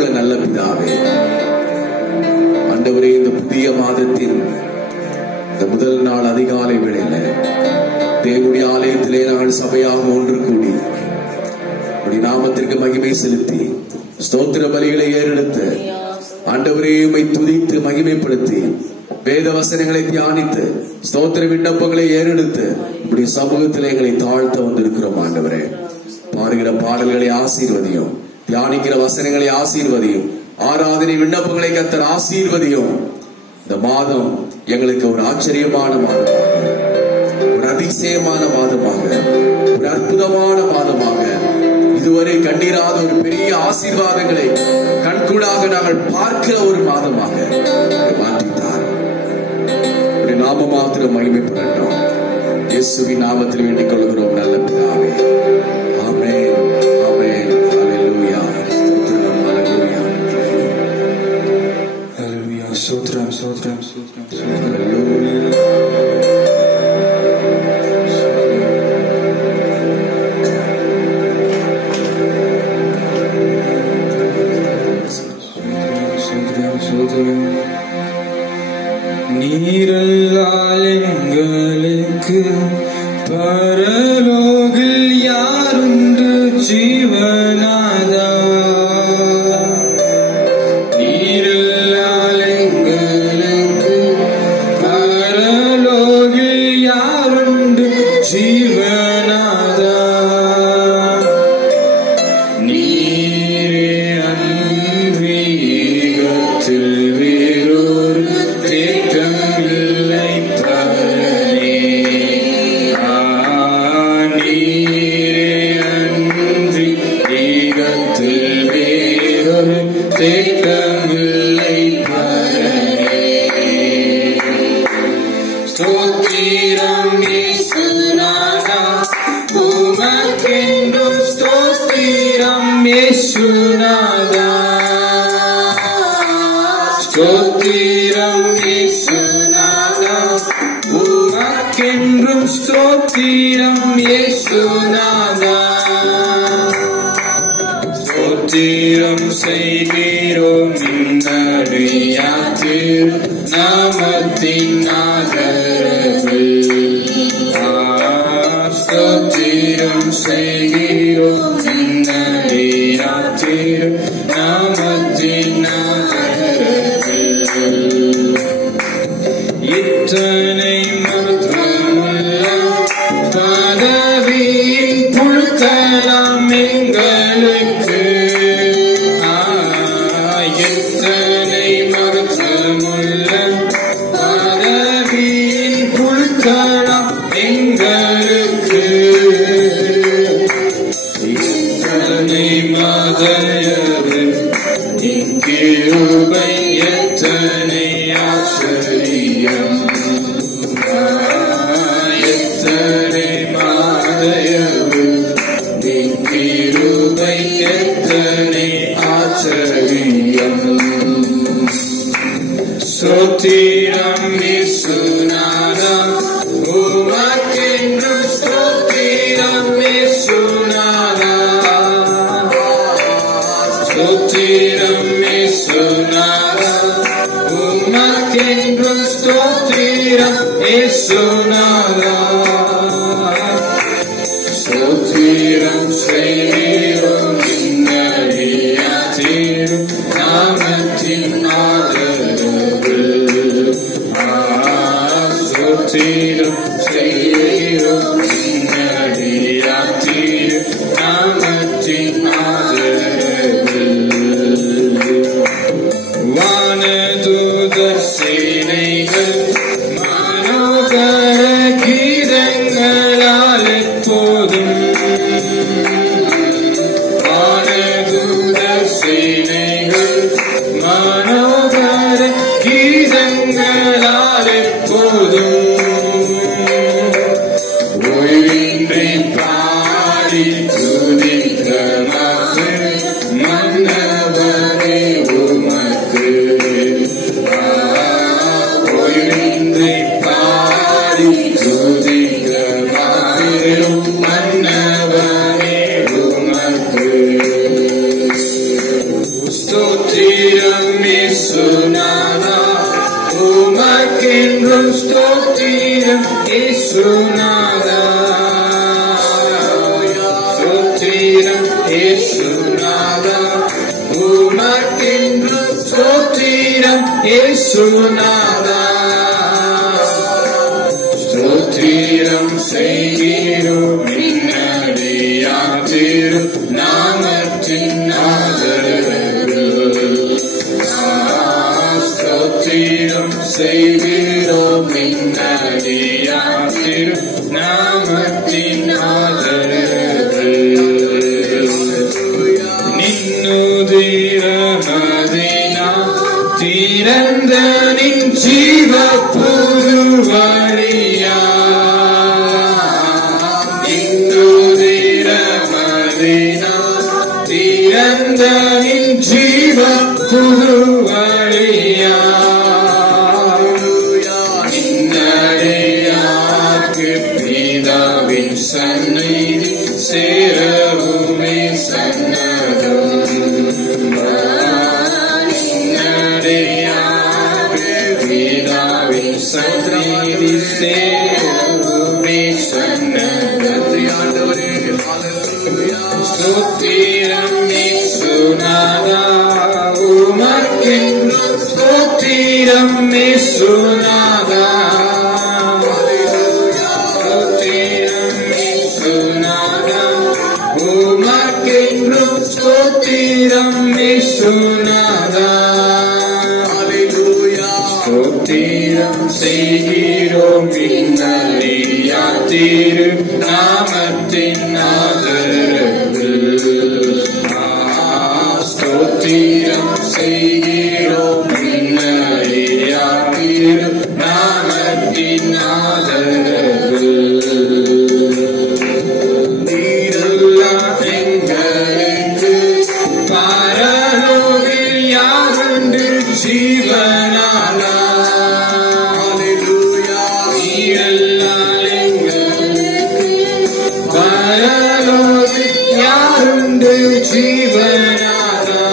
ஜீவனுள்ள நல்ல பிதாவே, ஆண்டவரே, இந்த புதிய மாதத்தின் இந்த முதல் நாள் அதிகாலை வேளையில தேவனுடைய ஆலயத்திலே நாங்கள் சபையாக ஒன்று கூடி உம்முடைய நாமத்திற்கு மகிமை செலுத்தி ஸ்தோத்திர பலிகளை ஏறெடுத்து ஆண்டவரே உம்மை துதித்து மகிமைப்படுத்தி வேத வசனங்களை தியானித்து ஸ்தோத்திர விண்ணப்பங்களை ஏறெடுத்து உம்முடைய சமூகத்தில் எங்களை தாழ்த்த வந்திருக்கிறோம். ஆண்டவரே, பாடுகிற பாடல்களை ஆசீர்வதியும், தியானிக்கிற வசனங்களை ஆசீர்வதியும், ஆராதனை விண்ணப்பங்களை கர்த்தர் ஆசீர்வதியும். இந்த மாதம் எங்களுக்கு ஒரு ஆச்சரியமான மாதமாக, ஒரு அதிசயமான மாதமாக, ஒரு அற்புதமான மாதமாக, இதுவரை கண்டிராத ஒரு பெரிய ஆசீர்வாதங்களை கண்கூடாக நாங்கள் பார்க்கிற ஒரு மாதமாக மாற்றித்தார். ஒரு நாம மாத்திரம் மகிமைப்படட்டும். இயேசுவின் நாமத்தில் வேண்டிக் கொள்கிறோம் நல்ல பிதாவே. ஆமென், ஆமென். ஹல்லேலூயா. ஸ்தோத்திரம். ஹல்லேலூயா. ஹல்லேலூயா. ஸ்தோத்திரம், ஸ்தோத்திரம், ஸ்தோத்திரம், ஸ்தோத்திரம். ஹல்லேலூயா. நீரல்லால் எங்களுக்கு பரலோகில் யாருண்டு ஜீவநாதா? நீரல்லால் எங்களுக்கு பரலோகில் யாருண்டு ஜீவநாதா? நீரே அன்றி ஈகத்தில் வேறொரு தேற்றமில்லை பரனே. நீரே அன்றி ஈகத்தில் வேறொரு தேற்றமில்லை பரனே. ஸ்தோத்திரம் இயேசுநாதா, உமக்கென்றும் ஸ்தோத்திரம் இயேசுநாதா. ஸ்தோத்திரம் இயேசுநாதா, உமக்கென்றும் ஸ்தோத்திரம் இயேசுநாதா. ஸ்தோத்திரம் செய்கிறோம் இன்னடியாத்திரு நாமத்தின் ஆதரவில். ஸ்தோத்திரம் செய்கிறோம் இன்னடியாத்திரு நாமத்தின் ஆதரவில். இத்தனை மருத்துவமுள்ள பதவியின் புழுக்கலாம் எங்களுக்கு. இத்தனை மருத்துவமுள்ள பதவியின் புழுக்கலாம் எங்களுக்கு. இத்தனை மதயவு கிருபை எத்தனை ஆச்சரியம். எத்தனை மாதயவு கிருபை எத்தனை ஆச்சரியம். ஸ்தோத்திரம் இயேசுநாதா, உமக்கென்றும் ஸ்தோத்திரம் இயேசுநாதா. ஸ்தோத்திரம் இயேசுநாதா, உமக்கென்றும் ஸ்தோத்திரம் இயேசுநாதா. ஸ்தோத்திரம் செய்கிறோம் இன்னடியாத்திரு நாமத்தின் ஆதரவில். ஸ்தோத்திரம் செய்கிறோம் இன்னடியாத்திரு நாமத்தின் ஆதரவில். வானதூதர் சேனைகள் மனோகர இயேசுநாதா உமக்கென்றும் ஸ்தோத்திரம் இயேசுநாதா ஸ்தோத்திரம் இயேசுநாதா உமக்கென்றும் ஸ்தோத்திரம் இயேசுநாதா ஸ்தோத்திரம் செய்கிறோம் நின்னடியாத்திரு நாமத்தின் ஆதரவில் ஸ்தோத்திரம் செய்கிறோம் நின்னடியாத்திரு நாமத்தின் ஆதரவில் நின்னுதிரமதினா திறந்த நின் ஜீவ புதுவழியா நின்னுதிரமதினா திறந்த நின் ஜீவ புதுவழியா நின்னடையாக்கு பிதாவின் சந்நிதி சேரவுமே சன்னதம் நின்னடையாக்கு பிதாவின் சந்நிதி சேரவுமே சன்னதம் ஸ்தோத்திரம் இயேசுநாதா உமக்கென்றும் ஸ்தோத்திரம் இயேசுநாதா ஸ்தோத்திரம் இயேசுநாதா உமக்கென்றும் ஸ்தோத்திரம் இயேசுநாதா ஸ்தோத்திரம் செய்கிறோம் இன்னடியாத்திரு நாமத்தின் ஆதரவில் ஸ்தோத்திரம் செய்கிறோம் இன்னடியாத்திரு நாமத்தின் ஆதரவில் நீருள்ளா எங்களுக்கு பரலோகில் யாருண்டு ஜீவனாலா நீரல்லால் எங்களுக்கு பரலோகில் யாருண்டு ஜீவனாலா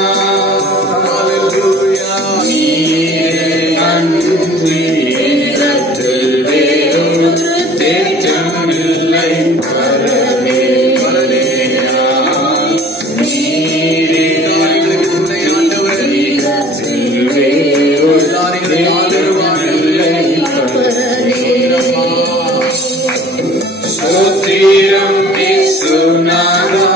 நீரே அன்றி இடத்தில் வேறொரு தேற்றமில்லை பரவே நீரே இடத்தில் வேறொரு தேற்றமில்லை ஸ்தோத்திரம் இயேசுநாதா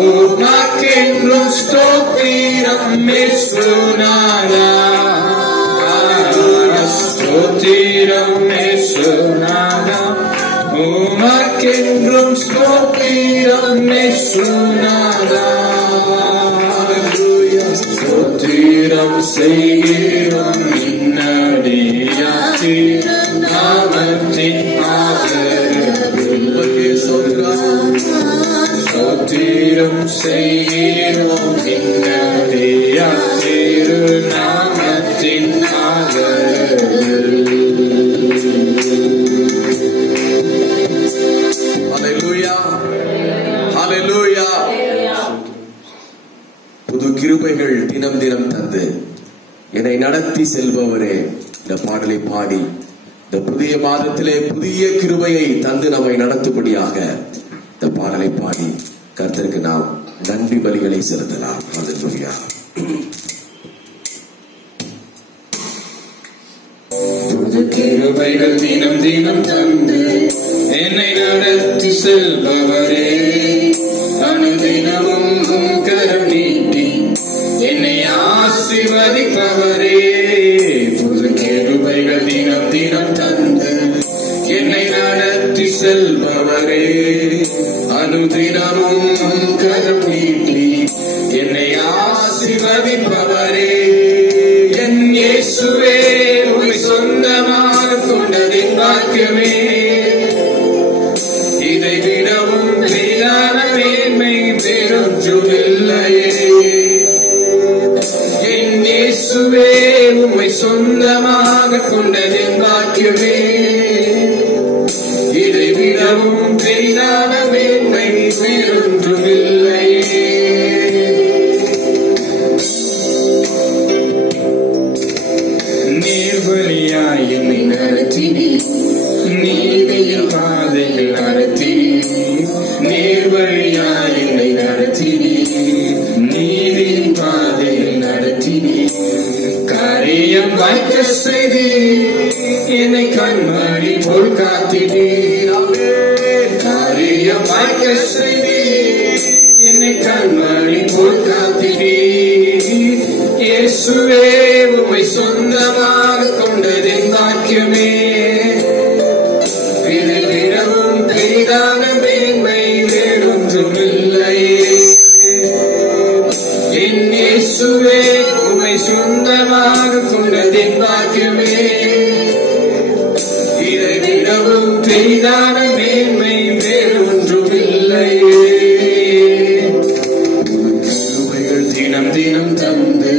உமக்கென்றும் ஸ்தோத்திரம் இயேசுநாதா ஸ்தோத்திரம் இயேசுநாதா உமக்கென்றும் ஸ்தோத்திரம் இயேசுநாதா ஸ்தோத்திரம் செய்கிறோம் இன்னடியாத்திரு நாமத்தின் ஆதரவில் ஸ்தோத்திரம் செய்கிறோம் இன்னடியாத்திரு நாமத்தின் ஆதரவில் ஹல்லேலூயா ஹல்லேலூயா புது கிருபைகள் தினம் தினம் தந்து என்னை நடத்தி செல்பவரே இந்த பாடலை பாடி இந்த புதிய மாதத்திலே புதிய கிருபையை தந்து நம்மை நடத்தும்படியாக இந்த பாடலை பாடி கர்த்தருக்கு நாம் நன்றி பலிகளை செலுத்தலாம். ஹல்லேலூயா. புது கிருபைகள் தினம் தினம் தந்து என்னை நடத்தி செல்பவரே அனுதினமும் உம் கரம் நீட்டி என்னை ஆசீர்வதிப்பவரே புது கிருபைகள் தினம் தினம் தந்து என்னை நடத்தி செல்பவரே அனுதினமும் உம் கரம் நீட்டி என்னை ஆசீர்வதிப்பவரே என் இயேசுவே உம்மை சொந்தமாக கொண்டதின் பாக்கியமே இதை விடவும் பெரிதான மேன்மை வேறொன்றுமில்லையே என் இயேசுவே உம்மை சொந்தமாக கொண்டதின் பாக்கியமே இதை விடவும் பெரிதான மேன்மை வேறொன்றுமில்லையே வாய்க்க செய்தி என்னை கண்மணி போல் காத்தினீர். காரியம் வாய்க்க செய்தி என்னை கண்மணி போல் காத்தினீர். இயேசுவே உம்மை சொந்தமாக கொண்டதின் பாக்கியமே. இதை விடவும் பெரிதான மேன்மை வேறொன்றும் இல்லையே. என் இயேசுவே உம்மை சொந்தமாக கொண்டதின் பாக்கியமே. இதை விடவும் பெரிதான மேன்மை வேறொன்றும் இல்லையே. கிருபைகள் தினம் தினம் தந்து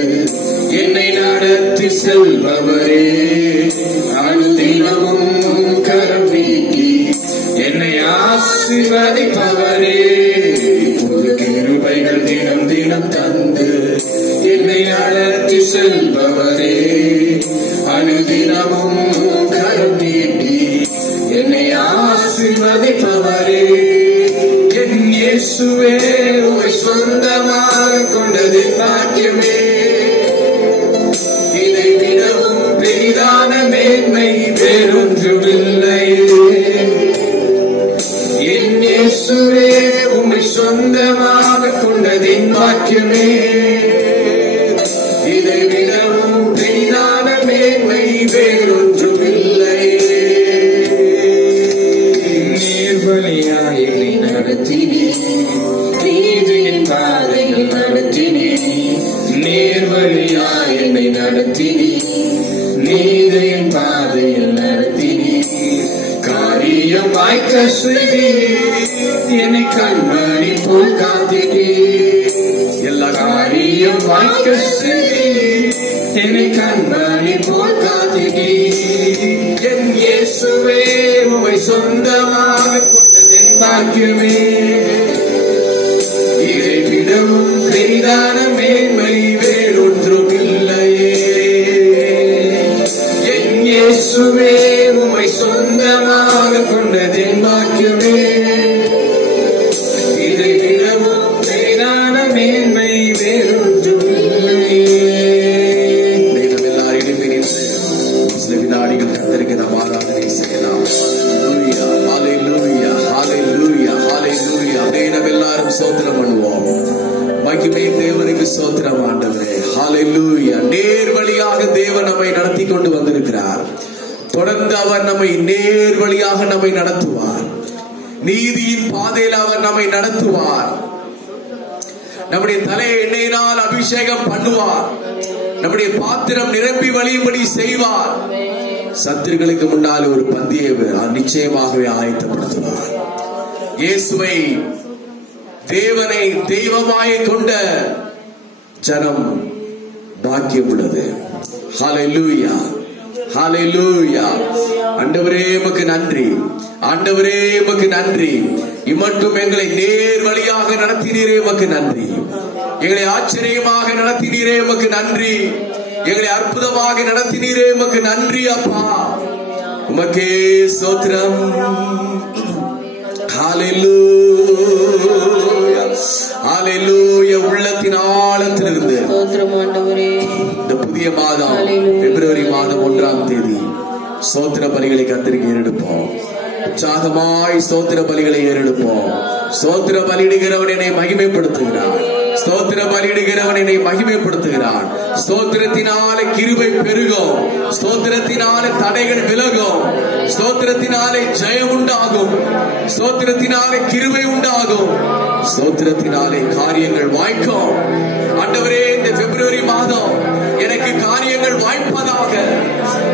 என்னை நடத்தி செல்பவரே, அனுதினமும் கரம் நீக்கி என்னை ஆசீர்வதிப்பவரே. கிருபைகள் தினம் தினம் தந்து என்னை நடத்தி செல்பவரே, அனுதினமும் கரம் நீட்டி என்னை ஆசீர்வதிப்பவரே. என் இயேசுவே உம்மை சொந்தமாக கொண்டதின் பாக்கியமே. இதை விடவும் பெரிதான மேன்மை வேறொன்றுமில்லை. என் இயேசுவே உம்மை சொந்தமாக கொண்டதின் பாக்கியமே. இதை விடவும் பெரிதான மேன்மை வேறொன்றுமில்லை. நேர்வழியாய் என்னை நடத்தினீர், நீதியின் பாதையில் நடத்தினீர். நேர்வழியாய் என்னை நடத்தினீர், நீதியின் பாதையில் நடத்தினீர். காரியம் வாய்க்க செய்தீர் என்னை கண்மணி போல் காத்தினீர். எல்லா காரியம் வாய்க்க செய்தீர் என்னை கண்மணி போல் காத்தினீர். என் இயேசுவே உம்மை சொந்தமாக கொண்டதின் பாக்கியமே. இதை விடவும் பெரிதான மேன்மை வேறொன்றும் இல்லையே. என் இயேசுவே உம்மை சொந்தமாக கொண்டதின் பாக்கியமே. இதை விடவும் பெரிதான மேன்மை வேறொன்றும் இல்லையே. எல்லாரும் சில வினாடிகள் கர்த்தருக்கு நாம் ஆராதனை செய்யலாம். ஹல்லேலூயா, ஹல்லேலூயா, ஹல்லேலூயா. நாம் எல்லாரும் ஸ்தோத்திரம் பண்ணுவோம். மகிமை தேவனுக்கு ஸ்தோத்திரம் ஆண்டவரே. ஹல்லேலூயா. நேர் வழியாக தேவன் நம்மை நடத்தி கொண்டு வந்திருக்கிறார். தொடர்ந்து அவர் நம்மை நேர் வழியாக நம்மை நடத்துவார். நீதியின் பாதையில் அவர் நம்மை நடத்துவார். நம்முடைய தலையை எண்ணெயினால் அபிஷேகம் பண்ணுவார். நம்முடைய பாத்திரம் நிரம்பி வழியும்படி செய்வார். சத்துருக்களுக்கு முன்னால் ஒரு பந்தியை நிச்சயமாகவே ஆயத்தப்படுத்துவார். இயேசுவை தேவனை தெய்வமாய் கொண்ட ஜனம் பாக்கியம் உள்ளது. ஹல்லேலூயா, ஹல்லேலூயா. ஆண்டவரே உமக்கு நன்றி, ஆண்டவரே உமக்கு நன்றி. இம்மட்டும் எங்களை நேர் வழியாக நடத்தினீரே உமக்கு நன்றி. எங்களை ஆச்சரியமாக நடத்தினீரே உமக்கு நன்றி. எங்களை அற்புதமாக நடத்தினீரே உமக்கு நன்றி அப்பா. உமக்கே ஸ்தோத்திரம். ஹல்லேலூயா, ஹல்லேலூயா. உள்ளத்தின் ஆழத்திலிருந்து இந்த புதிய மாதம் பிப்ரவரி மாதம் 1ஆம் தேதி ஸ்தோத்திர பலிகளை கர்த்தருக்கு ஏறெடுப்போம். உற்சாகமாய் ஸ்தோத்திர பலிகளை ஏறெடுப்போம். ஸ்தோத்திர பலியிடுகிறவன் என்னை மகிமைப்படுத்துகிறான். ஸ்தோத்திர பலியிடுகிறவன் என்னை மகிமைப்படுத்துகிறான். ஸ்தோத்திரத்தினாலே கிருபை பெருகும். ஸ்தோத்திரத்தினாலே தடைகள் விலகும். ஸ்தோத்திரத்தினாலே ஜெயம் உண்டாகும். ஸ்தோத்திரத்தினாலே கிருபை உண்டாகும். ஸ்தோத்திரத்தினாலே காரியங்கள் வாய்க்கும். ஆண்டவரே, இந்த பிப்ரவரி மாதம் எனக்கு காரியங்கள் வாய்ப்பதாக.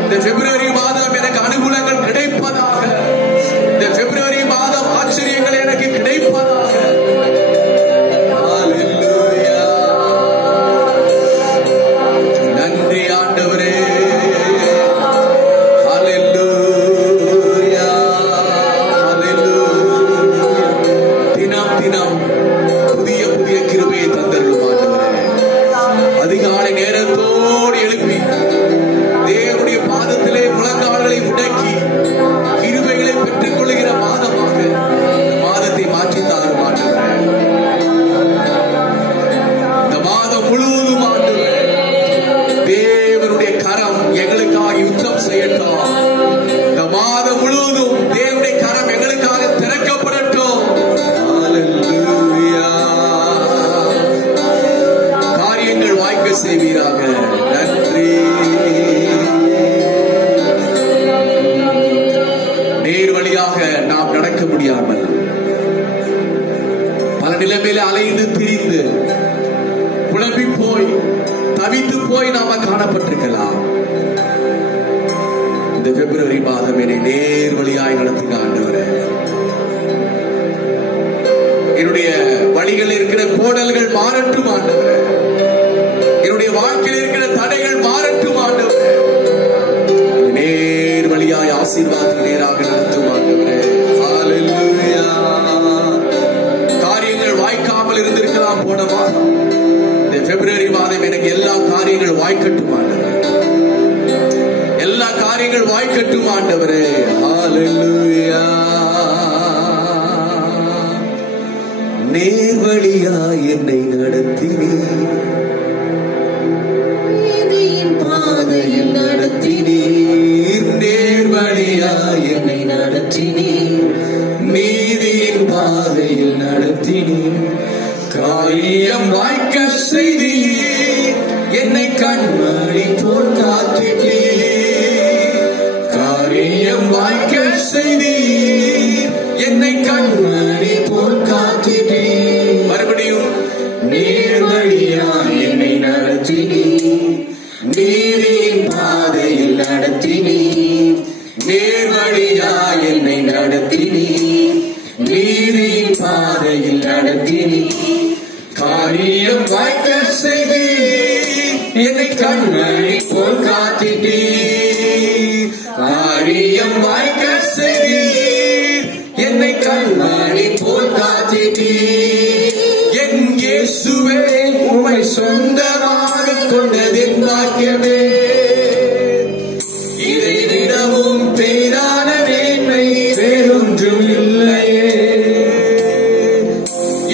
இந்த பிப்ரவரி மாதம் எனக்கு அனுகூலங்கள் கிடைப்பதாக. இந்த பிப்ரவரி மாதம் ஆச்சரியங்கள் எனக்கு கிடைப்பதாக. ஹல்லேலூயா. நன்றி ஆண்டவரே. ஹல்லேலூயா, ஹல்லேலூயா. தினம் தினம் புதிய புதிய கிருபையை தந்தருளும் ஆண்டவரே. அதிகாலை நேரத்தோடு எழுப்பி தேவனுடைய பாதத்திலே செய்வீராக. நன்றி. நேர் வழியாக நாம் நடக்க முடியாமல் பல நிலைமையில அலைந்து திரிந்து குழம்பி போய் தவித்து போய் நாம காணப்பட்டிருக்கலாம். இந்த பிப்ரவரி மாதம் என்னை நேர் வழியாய் நடத்துங்க ஆண்டவரே. என்னுடைய வழிகள் இருக்கிற கோடல்கள் மாறட்டும் ஆண்டவரே. என்னுடைய வாழ்க்கையில் இருக்கிற தடைகள் மாறட்டும் ஆண்டவரே. நேர் வழியாய் ஆசீர்வாதத்துக்கு நேராக நடத்தும் ஆண்டவரே. ஹல்லேலூயா. காரியங்கள் வாய்க்காமல் இருந்திருக்கலாம் போன மாதம். இந்த பிப்ரவரி மாதம் எனக்கு எல்லா காரியங்கள் வாய்க்கட்டும் ஆண்டவரே. எல்லா காரியங்கள் வாய்க்கட்டும் ஆண்டவரே. ஹல்லேலூயா. நேர் வழியாய் என்னை நடத்தினீர், நீதியின் பாதையில் நடத்தினீர். நேர் வழியாய் என்னை நடத்தினீர், நீதியின் பாதையில் நடத்தினீர். காரியம் வாய்க்க செய்தீர், என்னை கண்மணி போல் காத்தீர். காரியம் வாய்க்க செய்தீர், என்னை கண்மணி போல் காத்தீர். மறுபடியும் நேர் வழியாய் என்னை நடத்தினீர், நீதியின் பாதையில் நடத்தினீர். நேர் வழியாய் என்னை நடத்தினீர், நீதியின் பாதையில் நடத்தினீர். காரியம் வாய்க்க செய்தீர், என்னை கண்மணி போல் காத்தீர். காரியம் வாய்க்க செய்தீர், என்னை கண்மணி போல் காத்தீர். என் இயேசுவே உம்மை சொந்தமாக கொண்டதின் பாக்கியமே. இதை விடவும் பேரான மேன்மை வேறொன்றும் இல்லையே.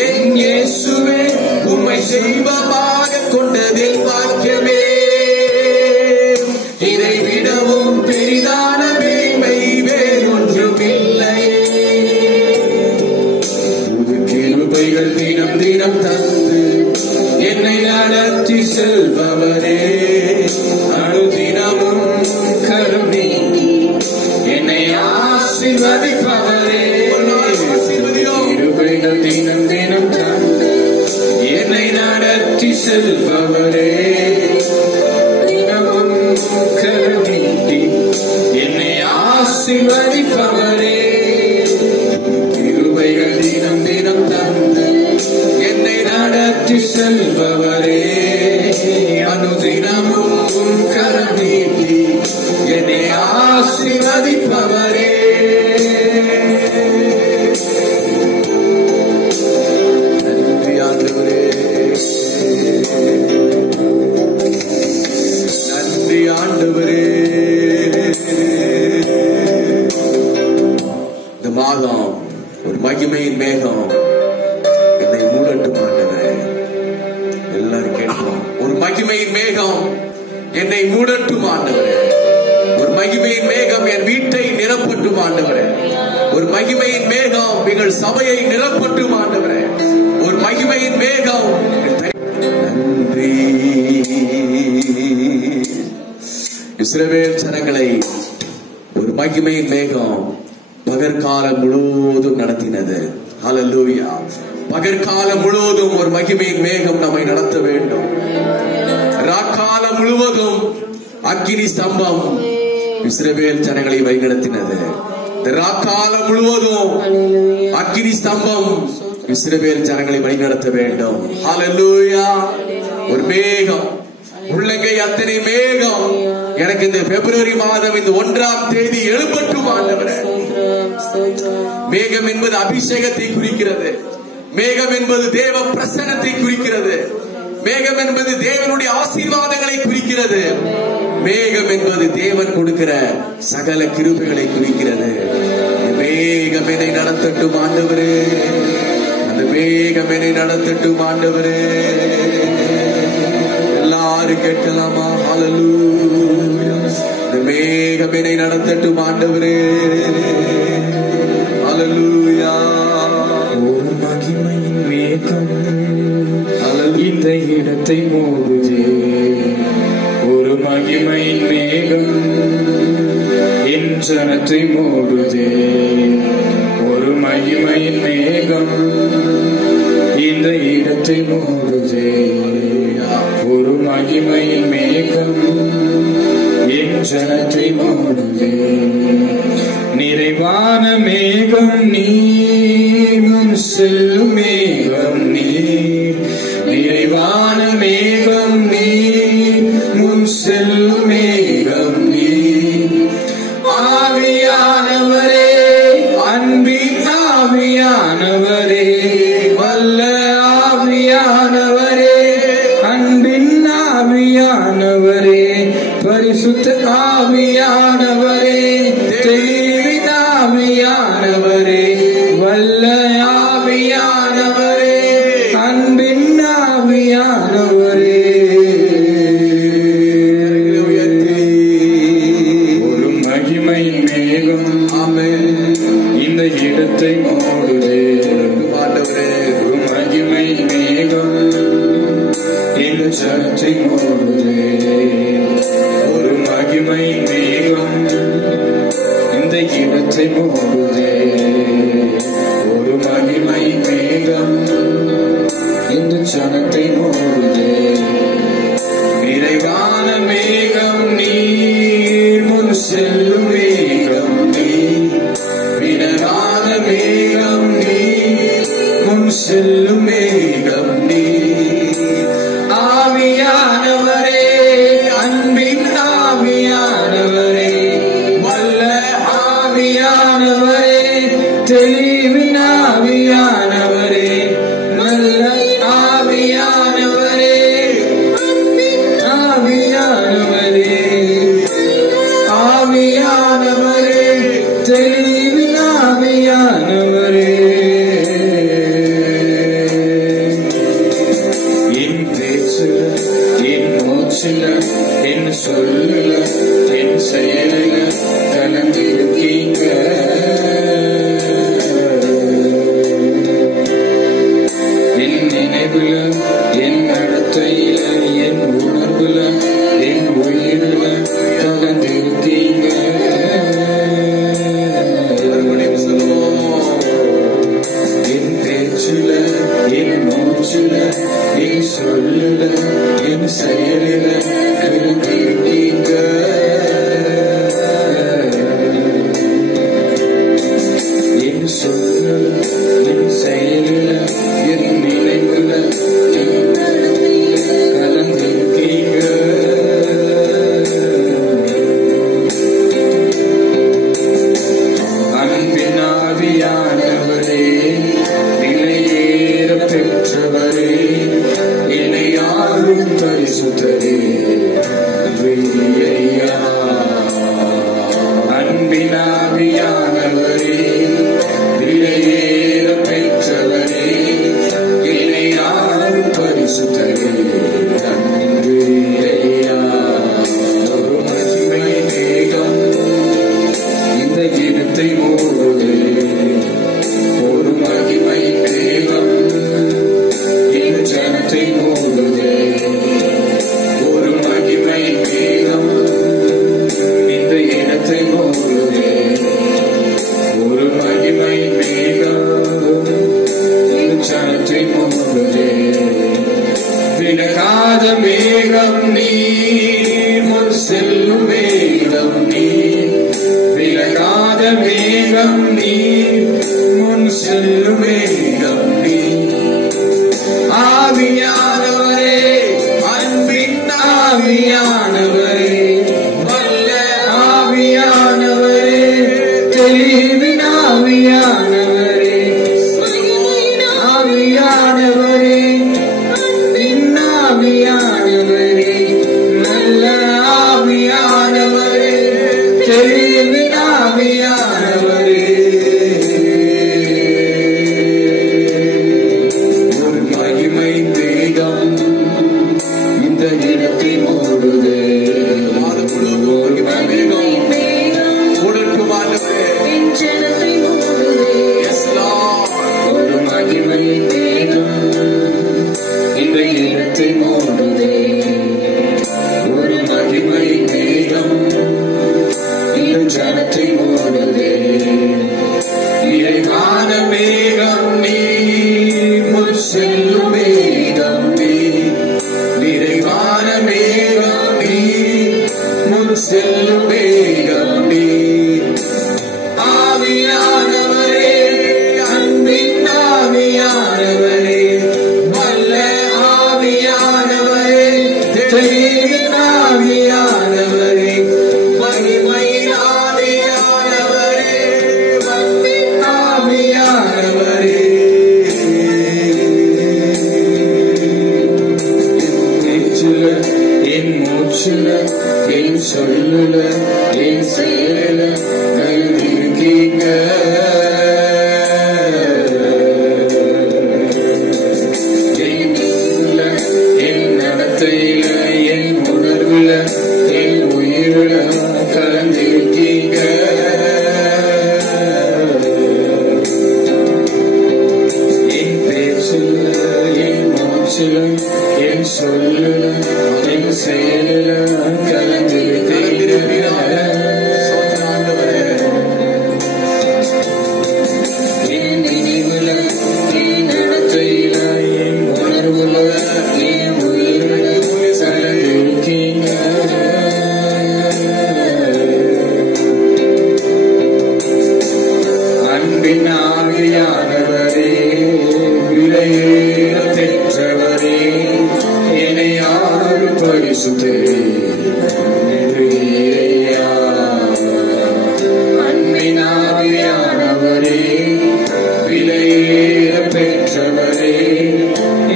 என் இயேசுவே உம்மை செல்வமாக கொண்டதின் பாக்கியமே. இதை விடவும் பெரிதான மேன்மை வேறொன்றும் இல்லையே. கிருபைகள் தினம் தினம் தந்து என்னை நடத்தி செல்பவரே. அனுதினமும் கரம் நீட்டி என்னை ஆசீர்வதிப்பவரே. கிருபைகள் தினம் தினம் தந்து என்னை நடத்தி செல்பவரே. தினமும் கரம் நீட்டி என்னை ஆசீர்வதிப்பவரே. கிருபைகள் தினம் தினம் தந்து என்னை நடத்தி செல்பவரே. அனுதினமும் கரம் நீட்டி என்னை ஆசீர்வதிப்பவரே. நன்றி ஆண்டவரே, நன்றி ஆண்டவரே. இந்த மாதம் ஒரு மகிமையின் மேகம் என்னை மூடட்டும் ஆண்டவரே. எல்லாரும் கேட்போம். ஒரு மகிமையின் மேகம் என்னை மூடட்டும் ஆண்டவரே. ஒரு மகிமையின் மேகம் என் வீட்டை நிரப்பட்டும் ஆண்டவரே. ஒரு மகிமையின் மேகம் எங்கள் சபையை நிரப்பட்டும் ஆண்டவரே. ஒரு மகிமையின் மேகம். நன்றி. இஸ்ரவேல் ஜனங்களை ஒரு மகிமையின் மேகம் பகற்காலம் முழுவதும் நடத்தினது. ஹல்லேலூயா. பகற்காலம் முழுவதும் ஒரு மகிமையின் மேகம் நம்மை நடத்த வேண்டும். ராக்காலம் முழுவதும் அக்கினி ஸ்தம்பம் இஸ்ரவேல் ஜனங்களை வழிநடத்தினது. ராக்காலம் முழுவதும் அக்கினி ஸ்தம்பம் இஸ்ரவேல் ஜனங்களை வழிநடத்த வேண்டும். ஹல்லேலூயா. ஒரு மேகம், உள்ளங்கை அத்தனை மேகம் எனக்கு இந்த பிப்ரவரி மாதம் இந்த 1ஆம் தேதி எழுப்பட்டும் ஆண்டவரே. மேகம் என்பது அபிஷேகத்தை குறிக்கிறது. மேகம் என்பது தேவ பிரசன்னத்தை குறிக்கிறது. மேகம் என்பது தேவனுடைய ஆசீர்வாதங்களை குறிக்கிறது. மேகம் என்பது தேவன் கொடுக்கிற சகல கிருபைகளை குறிக்கிறது. மேகம் என்னை நடத்தட்டும் ஆண்டவரே. அந்த மேகம் என்னை நடத்தட்டும் ஆண்டவரே. எல்லாரும் கேட்கலாமா? ஹல்லேலூயா. அந்த மேகம் என்னை நடத்தட்டும் ஆண்டவரே. ஹல்லேலூயா. ஒரு மகிமையின் மேகம் இந்த இடத்தை மூடுதே. ஜனத்தை மூடுதே. ஒரு மகிமையின் மேகம் இந்த இடத்தை மூடுதே. ஒரு மகிமையின் மேகம் என் ஜனத்தை மூடுதே. நிறைவான மேகம் நீர், முன் செல்லும் மேகம் நீர். நிறைவான மேகம் நீர், முன் செல்லும் மேகம் நீர். ஆவியானவரே, அன்பின் ஆவியானவரே, வல்ல ஆவியானவரே, அன்பின் ஆவியானவரே, பரிசுத்த ஆவியானவரே, தெய்வீக ஆவியானவரே, வல்ல ஆவியானவரே, அன்பின் ஆவியானவரே. ஒரு மகிமை மேகம் இந்த இடத்தை மூடுதே. ஒரு மகிமை மேகம் இந்த ஜனத்தை மூடுதே. ஒரு மகிமை மேகம் இந்த இடத்தை மூடுதே. ஒரு மகிமை மேகம் இந்த ஜனத்தை மூடுதே. நிறைவான மேகம் நீர், முன் செல்லும் மேகம் நீர். நிறைவான மேகம் நீர், முன் செல்லும் மேகம் நீர். ஆவியானவரே, அன்பின் ஆவியானவரே, வல்ல ஆவியானவரே, தெளிவின் ஆவியானவரே, வல்ல ஆவியானவரே, ஆவியானவரே, ஆவியானவரே, தெளிவின் ஆவியானவரே. என் பேச்சுல, என் மூச்சுல, என் சொல்லுல, என் செயலுல கலந்திருக்கீங்க. என் நினைவுல, என் நடத்தையில, என் உணர்வுல, என் உயிருல கலந்திருக்கீங்க. என் பேச்சுல, என் மூச்சுல, என் சொல்லுல, என் செயலில கலந்திருக்கீங்க. என் சொல்லுல, என் செயலில, என் நினைவுல, என் கலந்திருக்கீங்க. அன்பின் ஆவியானவரே, நிலையேற பெற்றவரே, என்னை ஆளும் பரிசுத்தரே, ஐயா. அன்பின் ஆவியானவரே, நிலையேற பெற்றவரே, என்னை ஆளும் பரிசுத்தரே, நன்றி ஐயா. ஒரு மகிமை மேகம் இந்த இடத்தை மூடுதே. ஒரு மகிமை மேகம் இந்த ஜனத்தை மூடுதே. ஒரு மகிமை மேகம் இந்த இடத்தை மூடுதே. ஒரு மகிமை மேகம் இந்த ஜனத்தை மூடுதே. விலகாத மேகம் நீர், முன் செல்லும் மேகம் நீர். விலகாத மேகம் நீர், முன் செல்லும் மேகம் நீர். ஆவியானவரே, அன்பின் ஆவியானவரே, வல்ல ஆவியானவரே, தெளிவின் ஆவியானவரே, ஆவியானவரே, அன்பின் ஆவியானவரே, நல்ல பேச்சுல என் சொல்லுல என் செயல கைதிருக்கீங்க. என் நடத்தையில என் உணர்வுல என் உயிரில கலந்திருக்கீங்க. என் பேச்சுல என் மூச்சுல என் சொல்லுல என் செயலில கலந்திருக்கிறீங்க. என் நினைவுல என் நடத்தையில என் உணர்வுல என் உயிரில கலந்திருக்கீங்க. அன்பின் ஆவியானவரே, விலையேற பெற்றவரே, என்னை ஆறு பரிசுத்தரே, நன்றி ஐயா. அன்பின் ஆவியானவரே, விலையேற பெற்றவரே,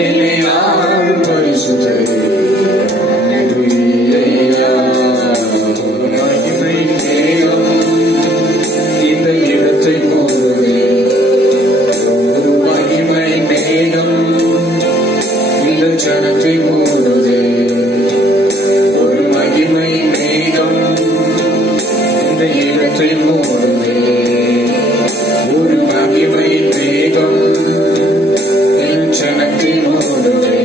என்னை ஆறு பரிசுத்தரே, நன்றி ஐயா. மகிமை தேவம் இந்த இடத்தை போலவே, ஒரு மகிமை மேகம் இந்த ஜனத்தை போலவே, ஒரு மகிமை மேகம் இந்த இடத்தை போலவே, ஒரு மகிமை மேகம் இந்த ஜனத்தை போலவே.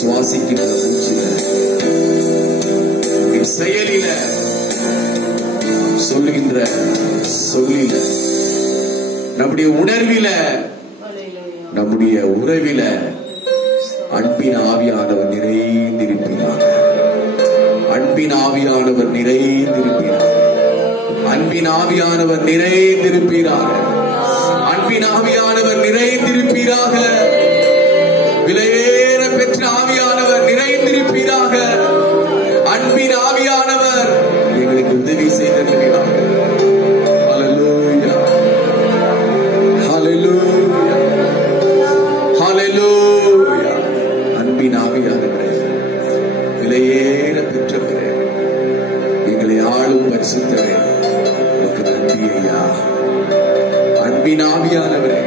சுவாசிக்கின்ற மூச்சில செயலில சொல்லுகின்ற சொல்லில நம்முடைய உணர்வில நம்முடைய உறவில அன்பின் ஆவியானவர் நிறைந்திருக்கிறார். அன்பின் ஆவியானவர் நிறைந்திருக்கிறார். அன்பின் ஆவியானவர் நிறைந்திருப்பீராக. அன்பின் ஆவியானவர் நிறைந்திருப்பீராக. விலையேற பெற்ற ஆவியானவர் நிறைந்திருப்பீராக. அன்பின் ஆவியானவர் எங்களுக்கு உதவி செய்திருக்கிறார். ஹல்லேலூயா, ஹல்லேலூயா, ஹல்லேலூயா. அன்பின் ஆவியானவரே, விலையேற பெற்றவரே, எங்களை ஆளும் பரிசுத்தரே, உமக்கு நன்றி ஐயா. அன்பின் ஆவியானவரே,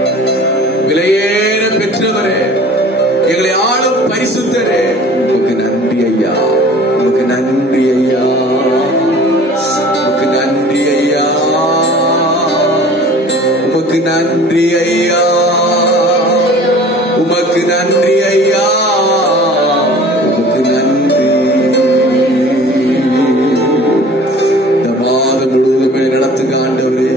விலையேற பெற்றவரே, எங்களை ஆளும் பரிசுத்தரே, உமக்கு நன்றி ஐயா. உமக்கு நன்றி ஐயா. உமக்கு நன்றி ஐயா. உமக்கு நன்றி ஐயா. உமக்கு நன்றி ஐயா. உமக்கு நன்றி. இந்த மாதம் முழுவதும் எங்களை நடத்துங்க ஆண்டவரே.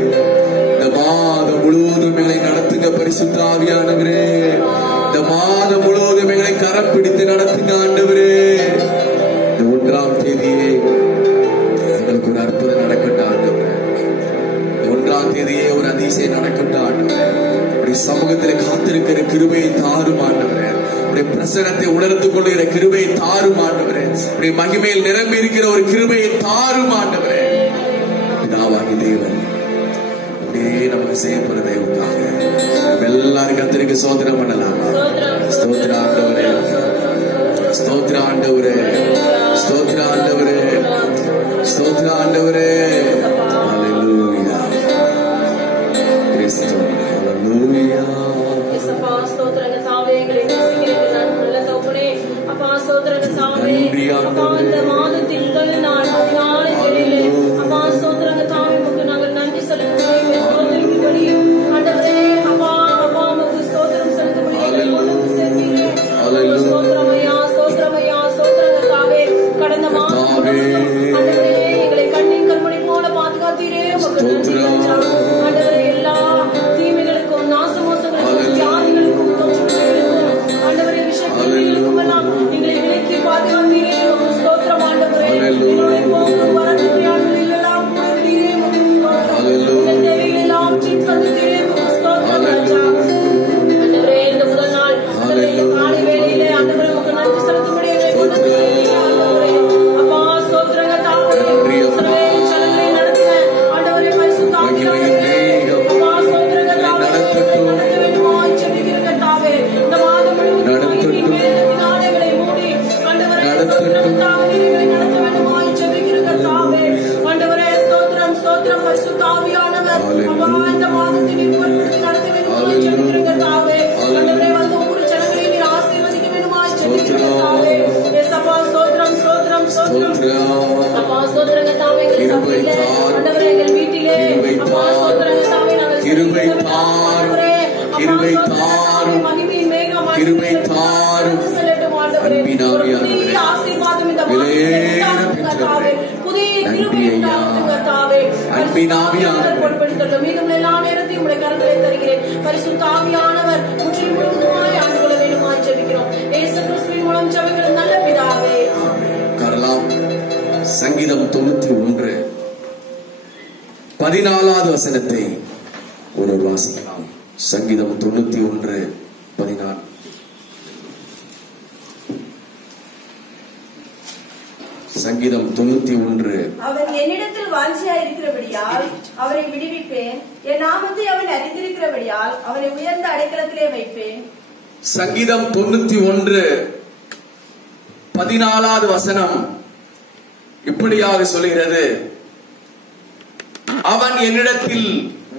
இந்த மாதம் முழுவதும் எங்களை நடத்துங்க பரிசுத்த ஆவியானவரே. இந்த மாதம் முழுவதும் எங்களை கரம் பிடித்து நடத்துங்க ஆண்டவரே. இந்த 1ஆம் தேதியே எங்களுக்கு ஒரு அற்புதம் நடக்கட்டும் ஆண்டவரே. இந்த 1ஆம் தேதியே ஒரு அதிசயம் நடக்கட்டும் ஆண்டவரே. உடைய சமூகத்தில் காத்திருக்கிற கிருபையை தாரும் ஆண்டவரே. உடைய பிரசனத்தை உணர்ந்து கொள்கிற கிருபையை தாரும் ஆண்டவரே. உடைய மகிமையில் நிரம்பி இருக்கிற ஒரு கிருபையை தாரும் ஆண்டவரே. பிதாவாகிய தேவன் நமக்கு செய்யப்படுற தேவனுக்காக எல்லாரும் கர்த்தருக்கு ஸ்தோத்திரம் பண்ணலாம். ஸ்தோத்திர ஆண்டவரே, ஸ்தோத்திர ஆண்டவரே, ஸ்தோத்திர ஆண்டவரே, ஸ்தோத்திர ஆண்டவரே. ஹல்லேலூயா, ஹல்லேலூயா. இயேசுப்பா ஸ்தோத்திரங்க தாவே, எங்களை நேசிக்கிறீங்க நல்ல தகப்பனே. அப்பா ஸ்தோத்திரங்க தாவே, அப்பா இந்த மாதத்தின் முதல் நாள் அதிகாலை வேளையிலே அப்பா ஸ்தோத்திரங்க தாவே, உமக்கு நாங்கள் நன்றி செலுத்துகிறோம். ஸ்தோத்திரிக்கும்படி ஆண்டவரே, அப்பா அப்பா உமக்கு ஸ்தோத்திரம் செலுத்தும்படி எங்களை கொண்டு வந்து சேர்த்தீரே. ஸ்தோத்திரமையா, ஸ்தோத்திரமையா, ஸ்தோத்திரங்க தாவே. கடந்த மாதம் ஆண்டவரே எங்களை கண்ணின் கண்மணி போல பாதுகாத்தீரே. உமக்கு நன்றி ஆண்டவரே. எல்லா தீமைகளுக்கும் நாசமோசங்களுக்கும் வியாதிகளுக்கும் தொற்றுகளுக்கும் ஆண்டவரே விஷயங்களுக்கும் எல்லாம் எங்களை விலக்கி பாதுகாத்தீரே. உமக்கு ஸ்தோத்திரம் ஆண்டவரே. எங்களுடைய போக்கு வரத்து பிரயாணங்களில் எல்லாம் கூறுகிறீரே. உமக்கு ஸ்தோத்திரம். தேவையில் எல்லாம் சந்தித்தீரே. உமக்கு ஸ்தோத்திரம் ராஜா. ஆண்டவரே இந்த முதல் நாள் ஆண்டவரே இந்த காலை வேளையிலே ஆண்டவரே உமக்கு நன்றி செலுத்தும்படி எங்களை கொண்டு வந்து சேர்த்தீரே ஆண்டவரே. அப்பா ஸ்தோத்திரங்க தாவே. சர்வே சலங்களை நடத்தின ஆண்டவரே பரிசுத்த கிருபை தாரும், கிருபை தாரும். அன்பினாவியானவரே, விலையேற பெற்றவரே, நன்றி ஐயா. அன்பினாவியானவரே, மீண்டும் எல்லா நேரத்தையும் உடைய கரங்களை தருகிறேன். பரிசுத்த ஆவியானவர் முற்றிலும் முழுவதுமாய் ஆண்டு கொள்ள வேண்டுமாய் ஜெபிக்கிறோம். இயேசு கிறிஸ்துவின் மூலம் ஜெபிக்கிற நல்ல பிதாவே. கரலாம். சங்கீதம் 91 14வது வசனத்தை ஒரு வாசிக்கலாம். சங்கீதம் 91 14. சங்கீதம் 91. அவன் என்னிடத்தில் வாஞ்சியாய் இருக்கிறபடியால் அவரை விடுவிப்பேன். என் நாமத்தை அவன் அறிந்திருக்கிறபடியால் அவனை உயர்ந்த அடைக்கலத்திலே வைப்பேன். சங்கீதம் 91 14வது வசனம் இப்படியாக சொல்கிறது, அவன் என்னிடத்தில்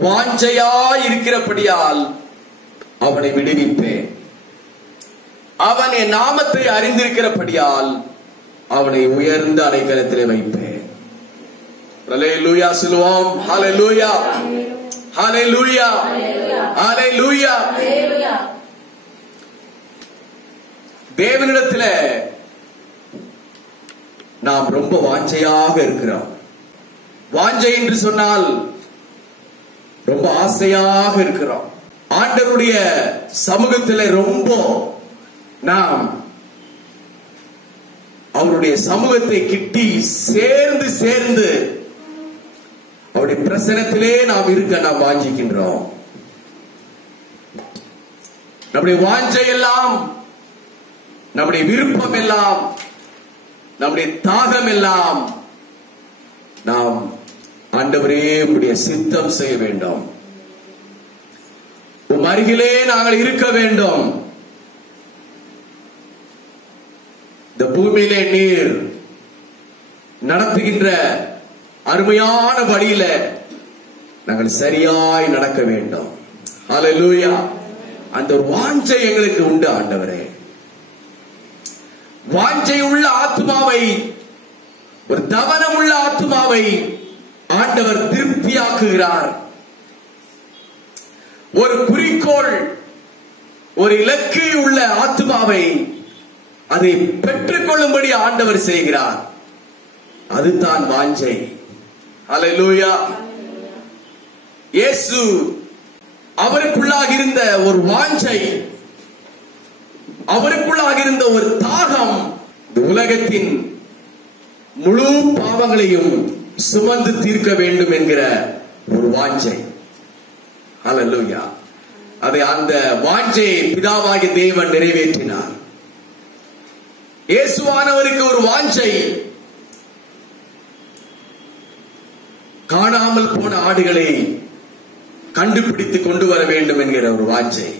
வாஞ்சையாய் இருக்கிறபடியால் அவனை விடுவிப்பேன். அவன் என் நாமத்தை அறிந்திருக்கிறபடியால் அவனை உயர்ந்த அடைக்கலத்திலே வைப்பேன். ஹல்லேலூயா சொல்லுவோம். ஹல்லேலூயா, ஹல்லேலூயா, ஹல்லேலூயா. தேவனிடத்தில் நாம் ரொம்ப வாஞ்சையாக இருக்கிறோம். வாஞ்சை என்று சொன்னால் ரொம்ப ஆசையாக இருக்கிறோம். ஆண்டவருடைய சமூகத்தில் ரொம்ப நாம் அவருடைய சமூகத்தை கிட்டி சேர்ந்து சேர்ந்து அவருடைய பிரசனத்திலே நாம் இருக்க நாம் வாஞ்சிக்கின்றோம். நம்முடைய வாஞ்சை எல்லாம், நம்முடைய விருப்பம் எல்லாம், நம்முடைய தாகம் எல்லாம் நாம் ஆண்டவரே உம்முடைய சித்தம் செய்ய வேண்டும், உம் அருகிலே நாங்கள் இருக்க வேண்டும். இந்த பூமியிலே நீர் நடத்துகின்ற அருமையான வழியில நாங்கள் சரியாய் நடக்க வேண்டும். ஹல்லேலூயா. அந்த ஒரு வாஞ்சை எங்களுக்கு உண்டு ஆண்டவரே. வாஞ்சை உள்ள ஆத்மாவை, ஒரு தவனம் உள்ள ஆத்மாவை ஆண்டவர் திருப்தியாக்குகிறார். ஒரு குறிக்கோள், ஒரு இலக்கு உள்ள ஆத்மாவை அதை பெற்றுக் கொள்ளும்படி ஆண்டவர் செய்கிறார். அதுதான் வாஞ்சை. ஹல்லேலூயா. இயேசு அவருக்குள்ளாக இருந்த ஒரு வாஞ்சை, அவருக்குள்ளாக இருந்த ஒரு தாகம், இந்த உலகத்தின் முழு பாவங்களையும் சுமந்து தீர்க்க வேண்டும் என்கிற ஒரு வாஞ்சை. ஹல்லேலூயா. அதை அந்த வாஞ்சையை பிதாவாகிய தேவன் நிறைவேற்றினார். இயேசுவானவருக்கு ஒரு வாஞ்சை, காணாமல் போன ஆடுகளை கண்டுபிடித்து கொண்டு வர வேண்டும் என்கிற ஒரு வாஞ்சை.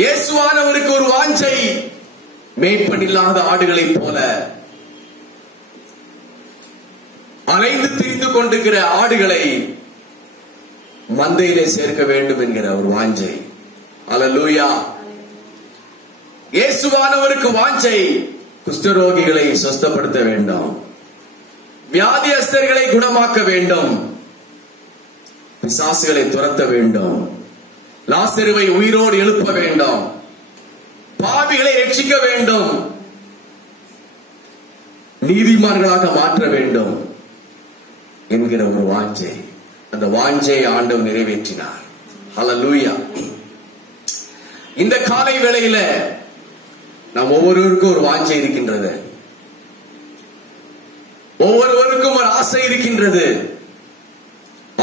இயேசுவானவருக்கு ஒரு வாஞ்சை, மேய்ப்பன் இல்லாத ஆடுகளைப் போல அலைந்து திரிந்து கொண்டிருக்கிற ஆடுகளை மந்தையிலே சேர்க்க வேண்டும் என்கிற ஒரு வாஞ்சை. ஹல்லேலூயா. இயேசுவானவருக்கு வாஞ்சை, குஷ்டரோகிகளை சுஸ்தப்படுத்த வேண்டும், வியாதியஸ்தர்களை குணமாக்க வேண்டும், பிசாசுகளை துரத்த வேண்டும், லாசருவை உயிரோடு எழுப்ப வேண்டும், பாவிகளை ரட்சிக்க வேண்டும், நீதிமான்களாக மாற்ற வேண்டும் என்கிற ஒரு வாஞ்சை. அந்த வாஞ்சையை ஆண்டவர் நிறைவேற்றினார். ஹல்லேலூயா. இந்த காலை வேளையில நாம் ஒவ்வொருவருக்கும் ஒரு வாஞ்சை இருக்கின்றது, ஒவ்வொருவருக்கும் ஒரு ஆசை இருக்கின்றது.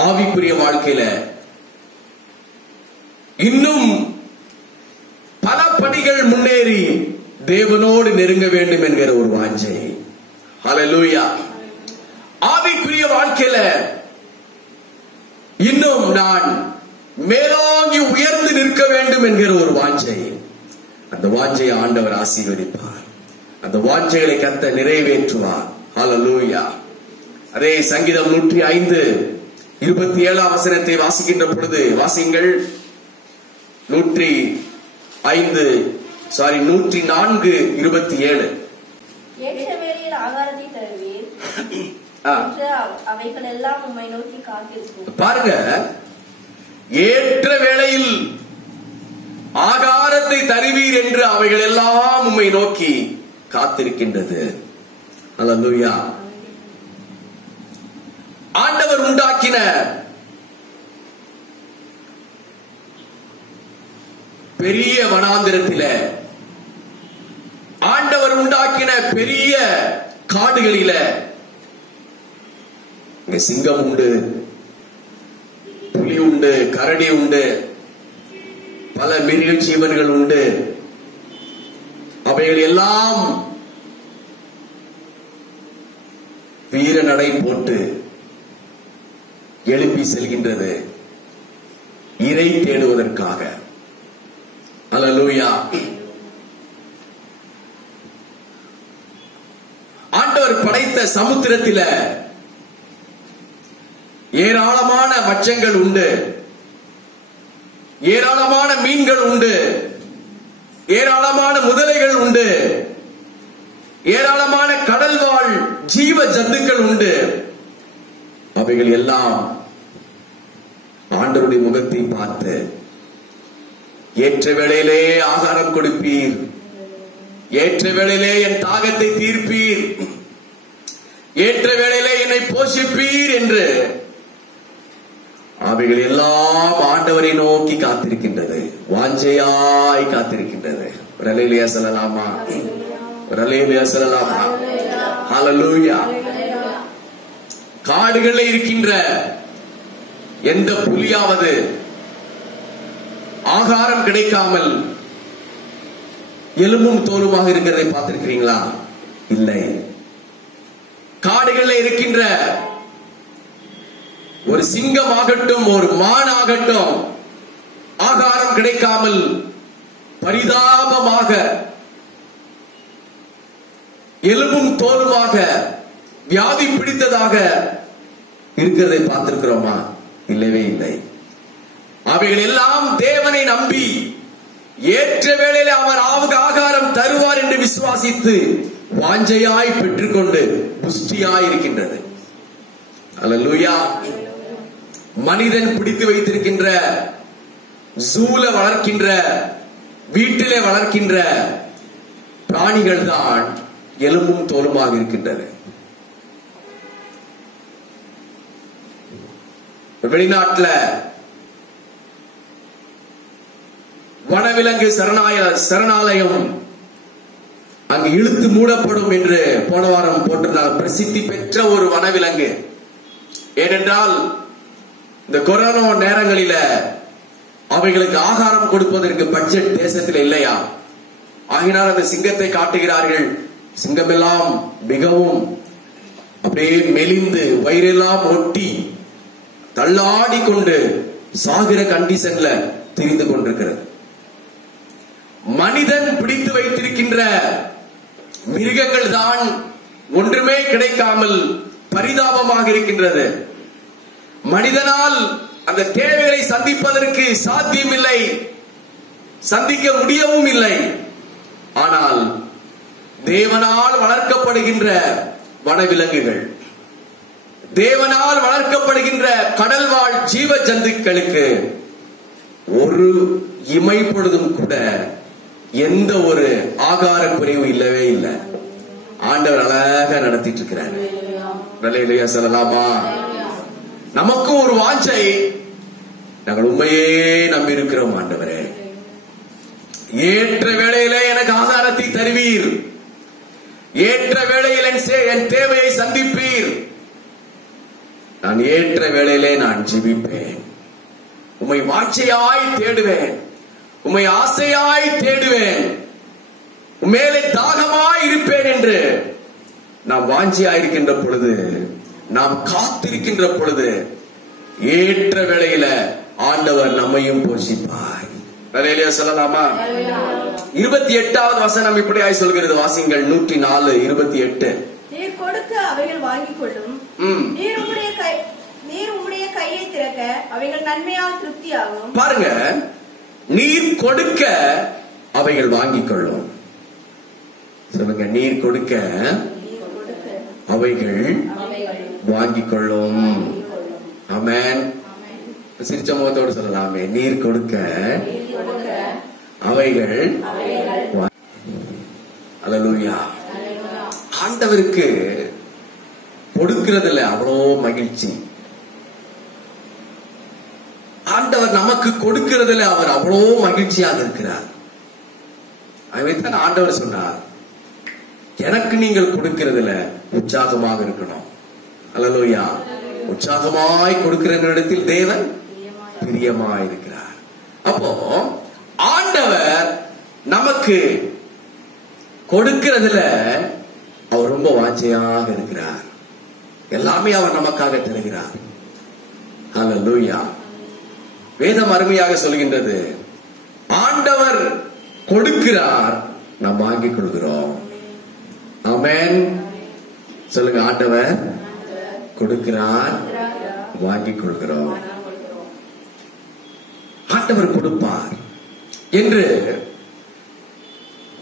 ஆவிக்குரிய வாழ்க்கையில இன்னும் பல படிகள் முன்னேறி தேவனோடு நெருங்க வேண்டும் என்கிற ஒரு வாஞ்சை. ஹல்லேலூயா. ஆவிக்குரிய வாழ்க்கையில இன்னும் நான் மேலோங்கி உயர்ந்து நிற்க வேண்டும் என்கிற ஒரு வாஞ்சை. அந்த வாஞ்சையை ஆண்டவர் ஆசீர்வதிப்பார். அந்த வாஞ்சைகளை கர்த்தர் நிறைவேற்றுவார். ஹல்லேலூயா. அதே சங்கீதம் 105:27 வசனத்தை வாசிக்கின்ற பொழுது, வாசிங்கள். 104:27. ஏற்ற வேளையில் ஆகாரத்தை தருவீர், அவைகள் எல்லாம் உம்மை நோக்கி காத்திருக்கும். பாருங்க, ஏற்ற வேளையில் ஆகாரத்தை தருவீர் என்று அவைகள் எல்லாம் உம்மை நோக்கி காத்திருக்கின்றது. அல்லேலூயா. ஆண்டவர் உண்டாக்கின பெரிய வனாந்திரத்தில, ஆண்டவர் உண்டாக்கின பெரிய காடுகளில இங்க சிங்கம் உண்டு, புலி உண்டு, கரடி உண்டு, பல மிருக ஜீவன்கள் உண்டு. அவைகள் எல்லாம் வீர நடை போட்டு எழுப்பி செல்கின்றது இறை தேடுவதற்காக. அல்லேலூயா. ஆண்டவர் படைத்த சமுத்திரத்தில ஏராளமான மச்சங்கள் உண்டு, ஏராளமான மீன்கள் உண்டு, ஏராளமான முதலைகள் உண்டு, ஏராளமான கடல்வாழ் ஜீவ ஜந்துக்கள் உண்டு. அவைகள் எல்லாம் ஆண்டவருடைய முகத்தை பார்த்து, ஏற்ற வேளையிலே ஆகாரம் கொடுப்பீர், ஏற்ற வேளையிலே என் தாகத்தை தீர்ப்பீர், ஏற்ற வேளையிலே என்னை போஷிப்பீர் என்று அவைகள் எல்லாம் ஆண்டவரை நோக்கி காத்திருக்கின்றது, வாஞ்சையாய் காத்திருக்கின்றது. ஒரு அல்லேலூயா சொல்லலாமா? ஒரு அல்லேலூயா சொல்லலாமா? ஹல்லேலூயா. காடுகளில் இருக்கின்ற எந்த புலியாவது ஆகாரம் கிடைக்காமல் எலும்பும் தோலுமாக இருக்கிறதை பார்த்திருக்கிறீங்களா? இல்லை. காடுகளில் இருக்கின்ற ஒரு சிங்கம் ஆகட்டும், ஒரு மான் ஆகட்டும், ஆகாரம் கிடைக்காமல் பரிதாபமாக எலும்பும் தோலுமாக வியாதி பிடித்ததாக இருக்கிறதை பார்த்திருக்கிறோமா? இல்லவே இல்லை. அவைகள் எல்லாம் தேவனை நம்பி ஏற்ற வேளையிலே அவர் ஆகாரம் தருவார் என்று விசுவாசித்து வாஞ்சையாய் பெற்றுக்கொண்டு புஷ்டியாய் இருக்கின்றது. அல்லேலூயா. மனிதன் பிடித்து வைத்திருக்கின்ற, ஜூல வளர்க்கின்ற, வீட்டிலே வளர்க்கின்ற பிராணிகள் தான் எலும்பும் தோலுமாக இருக்கின்றது. வெளிநாட்டுல வனவிலங்கு சரணாலயம் அங்கு இழுத்து மூடப்படும் என்று போன வாரம் போட்டிருந்தால் பிரசித்தி பெற்ற ஒரு வனவிலங்கு. ஏனென்றால் இந்த கொரோனா நேரங்களில அவைகளுக்கு ஆகாரம் கொடுப்பதற்கு பட்ஜெட் தேசத்தில் இல்லையா? ஆகினால் அந்த சிங்கத்தை காட்டுகிறார்கள். சிங்கமெல்லாம் மிகவும் அப்படியே மெலிந்து வயிறெல்லாம் ஒட்டி தள்ளாடி கொண்டு சாகிற கண்டிஷன்ல திரிந்து கொண்டிருக்கிறது. மனிதன் பிடித்து வைத்திருக்கின்ற மிருகங்கள் தான் ஒன்றுமே கிடைக்காமல் பரிதாபமாக இருக்கின்றது. மனிதனால் அந்த தேவைகளை சந்திப்பதற்கு சாத்தியமில்லை, சந்திக்க முடியவும் இல்லை. ஆனால் தேவனால் வளர்க்கப்படுகின்ற வனவிலங்குகள், தேவனால் வளர்க்கப்படுகின்ற கடல்வாழ் ஜீவ ஜந்துக்களுக்கு ஒரு இமை பொழுதும் கூட எந்த ஒரு ஆகார குறைவு இல்லவே இல்லை. ஆண்டவர் அழகாக நடத்திட்டு இருக்கிறாரு. அல்லேலூயா சொல்லலாமா? நமக்கும் ஒரு வாஞ்சை, நாங்கள் உண்மையே நம்பி இருக்கிறோம். ஆண்டவரே, ஏற்ற வேளையிலே எனக்கு ஆகாரத்தை தருவீர், ஏற்ற வேளையில் என் தேவையை சந்திப்பீர், நான் ஏற்ற வேளையிலே நான் ஜெபிப்பேன், உம்மை வாஞ்சையாய் தேடுவேன், உம்மை ஆசையாய் தேடுவேன், உம்மேலே தாகமாய் இருப்பேன் என்று நாம் வாஞ்சியாயிருக்கின்ற பொழுது, நாம் காத்திருக்கின்ற பொழுது, ஏற்ற வேளையில ஆண்டவர் நம்மையும் போஷிப்பார். அல்லேலூயா சொல்லலாமா? 28வது வசனம் இப்படியாய் சொல்கிறது. வாசிங்கள். 104:28. நீர் கொடுக்க அவைகள் வாங்கிக் கொள்ளும், நீர் உம்முடைய கையை திறக்க அவைகள் நன்மையால் திருப்தியாகும். பாருங்க, நீர் கொடுக்க அவைகள் வாங்கிக் கொள்ளும். சொல்லுங்க, நீர் கொடுக்க அவைகள் வாங்கிக் கொள்ளும். ஆமென். சிரிச்ச முகத்தோடு சொல்லலாமே, நீர் கொடுக்க அவைகள். அல்லேலூயா. ஆண்டவருக்கு கொடுக்கிறதுல அவ்வளோ மகிழ்ச்சி. ஆண்டவர் நமக்கு கொடுக்கிறதுல அவர் அவ்வளோ மகிழ்ச்சியாக இருக்கிறார். அதைத்தான் ஆண்டவர் சொன்னார், எனக்கு நீங்கள் கொடுக்கிறதுல உற்சாகமாக இருக்கணும். அல்லேலூயா. உற்சாகமாய் கொடுக்கிற இடத்தில் தேவன் பிரியமாய் இருக்கிறார். அப்போ ஆண்டவர் நமக்கு கொடுக்கிறதுல அவர் ரொம்ப வாஞ்சையாக இருக்கிறார். எல்லாமே அவர் நமக்காக தருகிறார். அல்லேலூயா. வேதம் அருமையாக சொல்கின்றது, ஆண்டவர் கொடுக்கிறார், நாம் வாங்கிக் கொள்கிறோம். ஆமென். சொல்லுங்க, ஆண்டவர் கொடுக்கிறார், வாங்கிக் கொள்கிறோம். ஆண்டவர் கொடுப்பார் என்று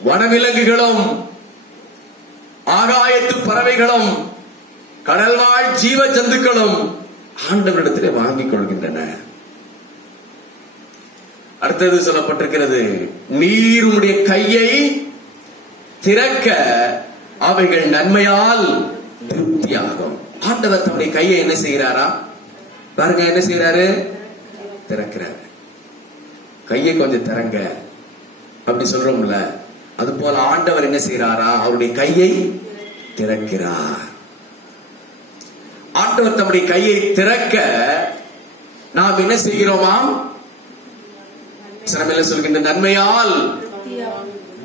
வனவிலங்குகளும் ஆகாயத்து பறவைகளும் கடல்வாழ் ஜீவ ஜந்துக்களும் ஆண்டவரிடத்திலே வாங்கிக் கொள்கின்றன. அடுத்தது சொல்லப்பட்டிருக்கிறது, நீர் உம்முடைய கையை திறக்க அவைகள் நன்மையால் திருப்தியாகும். ஆண்டவர் தம்முடைய கையை என்ன செய்கிறாரா பாருங்க, என்ன செய்யறாரு? திறக்கிறார். கையை கொஞ்சம் திறங்க அப்படி சொல்றோம்ல, அது போல ஆண்டவர் என்ன செய்யறாரா? அவருடைய கையை திறக்கிறார். ஆண்டவர் தம்முடைய கையை திறக்க நாம் என்ன செய்கிறோமாம்? சிரமையில சொல்கின்ற நன்மையால்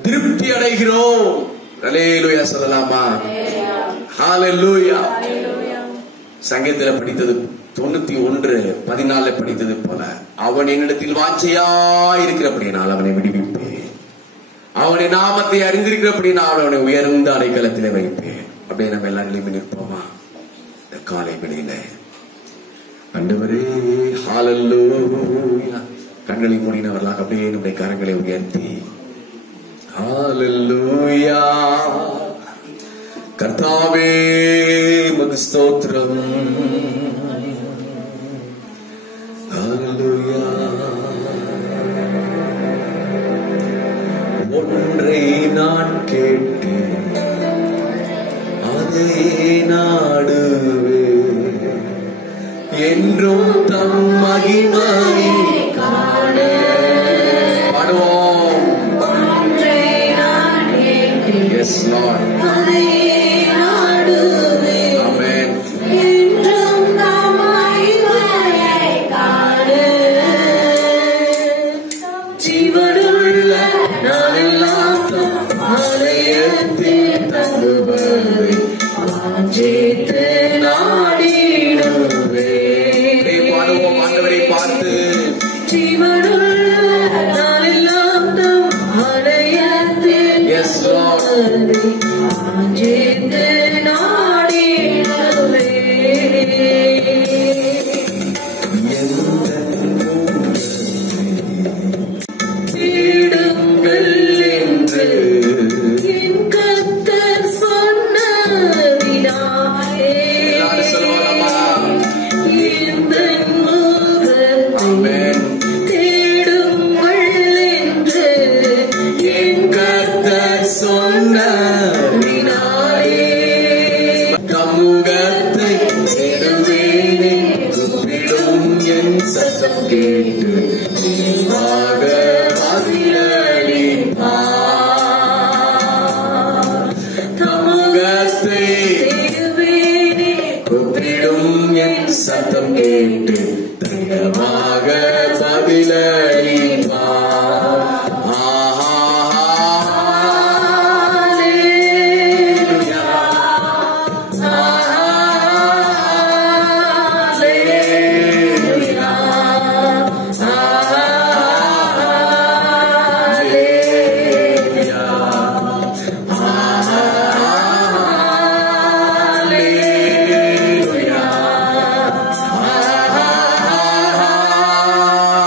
திருப்தி அடைகிறோம். அல்லேலூயா சொல்லலாமா? ஹalleluya. சங்கீதத்தில் படித்தது 91:14 படித்தது போல, அவன் என்னிடத்தில் வாஞ்சையாய் இருக்கிறபடியால் அவனை விடுவிப்பேன், அவனை நாமத்தை அறிந்திருக்கிறபடியால் அவனை உயர்ந்த அடைக்கலத்திலே வைப்பேன். அப்படியே நம்ம எல்லாரும் நிற்போமா இந்த காலை வேளையில? ஆண்டவரே ஹalleluya. கண்களை மூடினவர்களாக அப்படியே நம்முடைய கரங்களை உயர்த்தி ஹalleluya. கர்த்தாவே உமக்கு ஸ்தோத்திரம். ஹalleluya. ஒன்றை நான் கேட்டேன், அதையே நாடுவேன், என்றும் தம் மகிமையை காண. பாடுவோம். ஒன்றை நான் கேட்டேன், yes Lord, அதையே நாடுவேன், ஆமென், என்றும் தம் மகிமையை காண. ஜீவனுள்ள நாளெல்லாம் தம் ஆலயத்தில் தங்குவதை வாஞ்சித்து நாடிடுவேன். பாடுவோம் ஆண்டவரை பார்த்து. ஜீவனுள்ள நாளெல்லாம் தம் ஆலயத்தில், yes Lord, வாஞ்சித்து நாடிடுவேன். தேடுங்கள் என்று என் கர்த்தர் சொன்னதினாலே, எந்தன் முகத்தை தேடுங்கள் என்று என் கர்த்தர் சொன்னதினாலே, முகத்தை தேடுவேனே, கூப்பிடும் என் சத்தம் கேட்டு நீவாக பதிலளிப்பார். முகத்தை தேடுவேனே, கூப்பிடும் என் சத்தம் கேட்டு தைரியமாக பதிலளிப்பார்.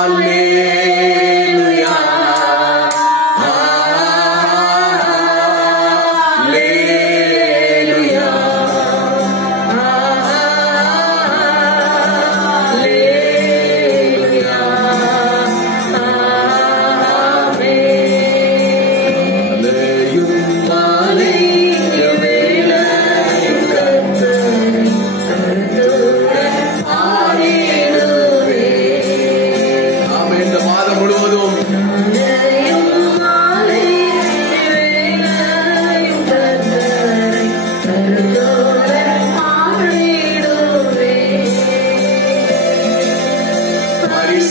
Hallelujah.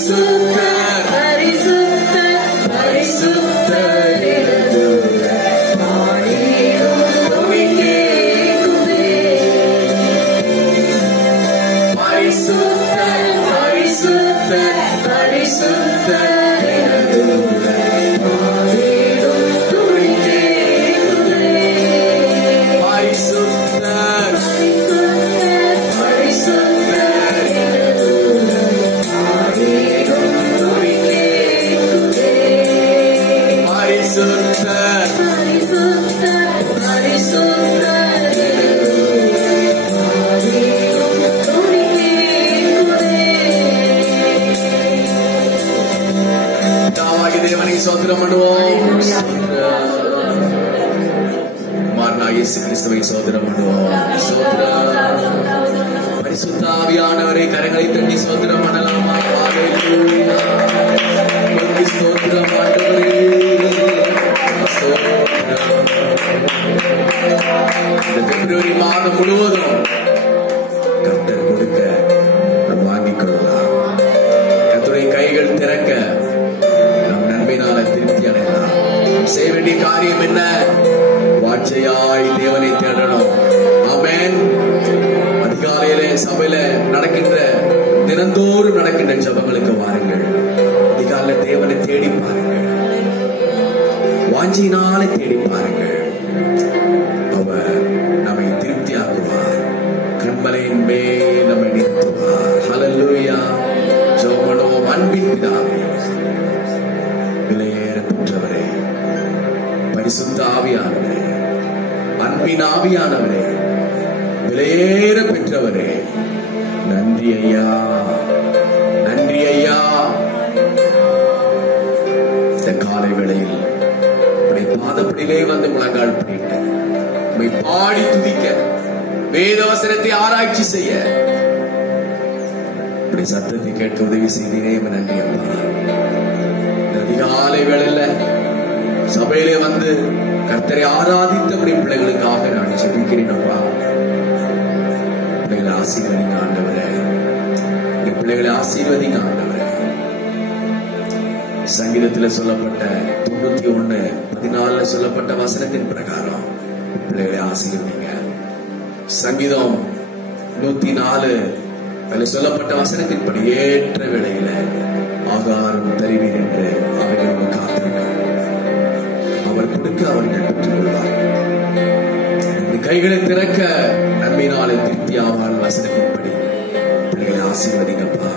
பரிசுத்தர் பரிசுத்தர் பரிசுத்தர் எனது பாடிடும் துதி கேட்குதே. பரிசுத்தர் பரிசுத்தர் பரிசுத்தர் எனது பாடிடும் துதி கேட்குதே. பரிசுத்தர் பரிசுத்தர் பரிசுத்தர் எனது பாடிடும் துதி கேட்குதே. பரிசுத்தர் பரிசுத்தர் பரிசுத்தர் எனது பாடிடும் துதி கேட்குதே. பிதாவாகிய தேவனை ஸ்தோத்திரம் பண்ணுவோம். குமாரனாகிய இயேசு கிறிஸ்துவை ஸ்தோத்திரம் பண்ணுவோம். ஸ்தோத்திரம். பரிசுத்த ஆவியானவரை கரங்களை தட்டி ஸ்தோத்திரம் பண்ணலாமா? ஹalleluya. உமக்கு ஸ்தோத்திரம் ஆண்டவரே. ஸ்தோத்திரம். இந்த பிப்ரவரி மாதம் முழுவதும் கர்த்தர் கொடுக்க நாம் வாங்கிக் கொள்ளலாம். கர்த்தருடைய கைகள் திறக்க நம் நன்மையினால திருப்தி அடையலாம். நாம் செய்ய வேண்டிய காரியம் என்ன? வாஞ்சையாய் தேவனை தேடணும். ஆமென். அதிகாலையிலே சபையில நடக்கின்ற தினந்தோறும் நடக்கின்ற ஜெபங்களுக்கு வாருங்கள். அதிகாலையில தேவனை தேடி பாருங்கள். வாஞ்சியினாலே தேடி பாருங்கள். அவர் நம்மை திருப்தியாக்குவார். கண்மலையின் மேல் நம்மை நிறுத்துவார். ஹல்லேலூயா. ஜெபம் பண்ணுவோம். அன்பின் பிதாவே, விலையேற பெற்றவரே, பரிசுத்த ஆவியானவரே, அன்பின் ஆவியானவரே, விலையேற பெற்றவரே, நன்றி ஐயா, நன்றி ஐயா. இந்த காலை வேளையில் உடைய பாதப்படியிலே வந்து முழங்கால் பண்ணிட்டு உம்மை பாடி துதிக்க, வேதவசனத்தை ஆராய்ச்சி செய்ய உடைய சத்தத்தை கேட்க உதவி செய்தீரே. நன்றி அப்பா. இந்த அதிகாலை வேளையில சபையிலே வந்து கர்த்தரை ஆராதித்தபடி பிள்ளைகளுக்காக நான் ஜெபிக்கிறேன் அப்பா. பிள்ளைகளை ஆசீர்வதிங்க ஆண்டவரே. என் பிள்ளைகளை ஆசீர்வதிங்க ஆண்டவரே. சங்கீதத்தில் சொல்லப்பட்ட 91:14 சொல்லப்பட்ட வசனத்தின் பிரகாரம் பிள்ளைகளை ஆசீர்வதிங்க. சங்கீதம் 104 சொல்லப்பட்ட வசனத்தின்படி ஏற்ற வேளையில ஆகாரம் தருவீர் என்று அவர்கள் காத்திருக்க அவர் கொடுக்க அவர்கள் பெற்றுக் கொள்வார். இந்த கைகளை திறக்க நன்மையினாலே திருப்தியாவான் வசனத்தின்படி பிள்ளைகளை ஆசீர்வதிங்கப்பா.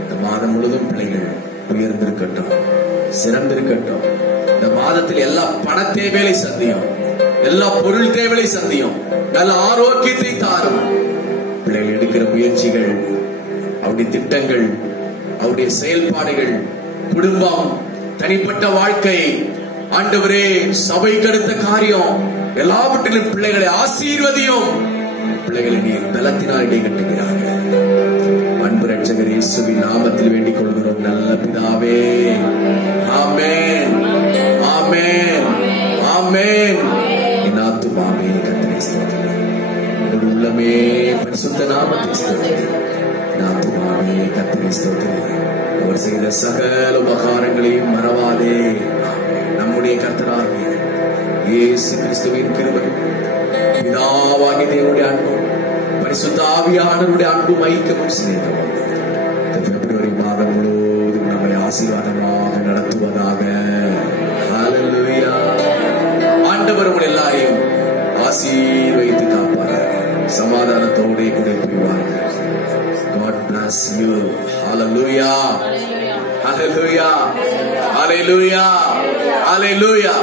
இந்த மாதம் முழுவதும் பிள்ளைகள் உயர்ந்திருக்கட்டும், சிறந்திருக்கட்டும். இந்த மாதத்தில் எல்லா பண தேவைகளை சந்தியும், எல்லா பொருள் தேவைகளை சந்தியும், நல்ல ஆரோக்கியத்தை தாரும். பிள்ளைகள் எடுக்கிற முயற்சிகள், அவருடைய திட்டங்கள், அவருடைய செயல்பாடுகள், குடும்பம், தனிப்பட்ட வாழ்க்கை, ஆண்டவரே சபைக்கு அடுத்த காரியம் எல்லாவற்றிலும் பிள்ளைகளை ஆசீர்வதியும். பிள்ளைகளை நீர் பலத்தினால் இடை கட்டுகிறார்கள். அன்பு ரட்சகர் இயேசுவின் நாமத்தில் வேண்டிக் கொள்கிறோம் நல்ல பிதாவே. ஆமென், ஆமென், ஆமென். என் ஆத்துமாவே கர்த்தரை ஸ்தோத்திரி, என் உள்ளமே பரிசுத்த நாமத்தை ஸ்தோத்திரி. என் ஆத்துமாவே கர்த்தரை ஸ்தோத்திரி, அவர் செய்த சகல உபகாரங்களையும் மறவாதே. ஆமென். நம்முடைய கர்த்தராகிய இயேசு கிறிஸ்துவின் கிருபை, பிதாவாகிய தேவனுடைய அன்பும், பரிசுத்த ஆவியானவருடைய அன்பும், ஐக்கியமும், சிநேகமும் பிப்ரவரி மாதம் முழுவதும் நம்மை ஆசீர்வாதமாக நடத்துவதாக. ஹல்லேலூயா. ஆண்டவர் உங்கள் எல்லாரையும் ஆசீர்வதித்து காப்பாராக. சமாதானத்தோடு கூட போய் வாருங்கள். God bless you. Hallelujah. Hallelujah. Hallelujah. Hallelujah.